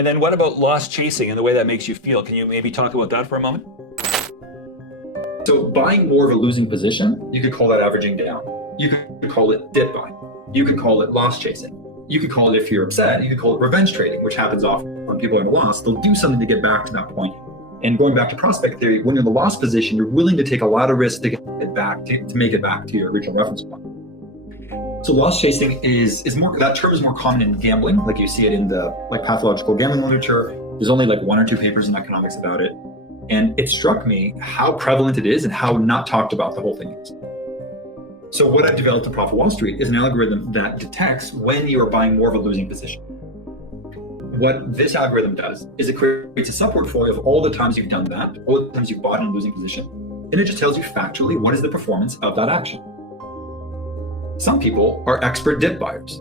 And then what about loss chasing and the way that makes you feel? Can you maybe talk about that for a moment? So buying more of a losing position, you could call that averaging down. You could call it dip buying. You could call it loss chasing. You could call it, if you're upset, you could call it revenge trading, which happens often when people are in a loss. They'll do something to get back to that point. And going back to prospect theory, when you're in the loss position, you're willing to take a lot of risk to get it back, to make it back to your original reference point. So loss chasing is more, that term is more common in gambling, like you see it in the pathological gambling literature. There's only 1 or 2 papers in economics about it. And it struck me how prevalent it is and how not talked about the whole thing is. So what I've developed at Profit Wall Street is an algorithm that detects when you are buying more of a losing position. What this algorithm does is it creates a sub-portfolio of all the times you've done that, all the times you've bought in a losing position, and it just tells you factually what is the performance of that action. Some people are expert dip buyers.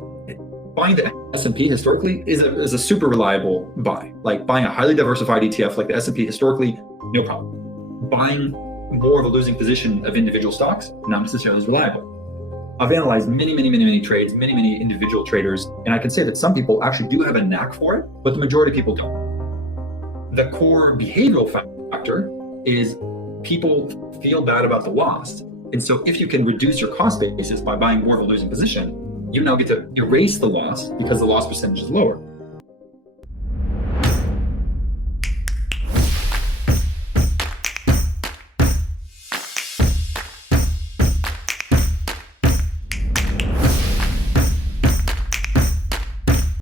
Buying the S&P historically is a super reliable buy. Like buying a highly diversified ETF like the S&P historically, no problem. Buying more of a losing position of individual stocks, not necessarily as reliable. I've analyzed many trades, many individual traders, and I can say that some people actually do have a knack for it, but the majority of people don't. The core behavioral factor is people feel bad about the loss. And so if you can reduce your cost basis by buying more of a losing position, you now get to erase the loss because the loss percentage is lower.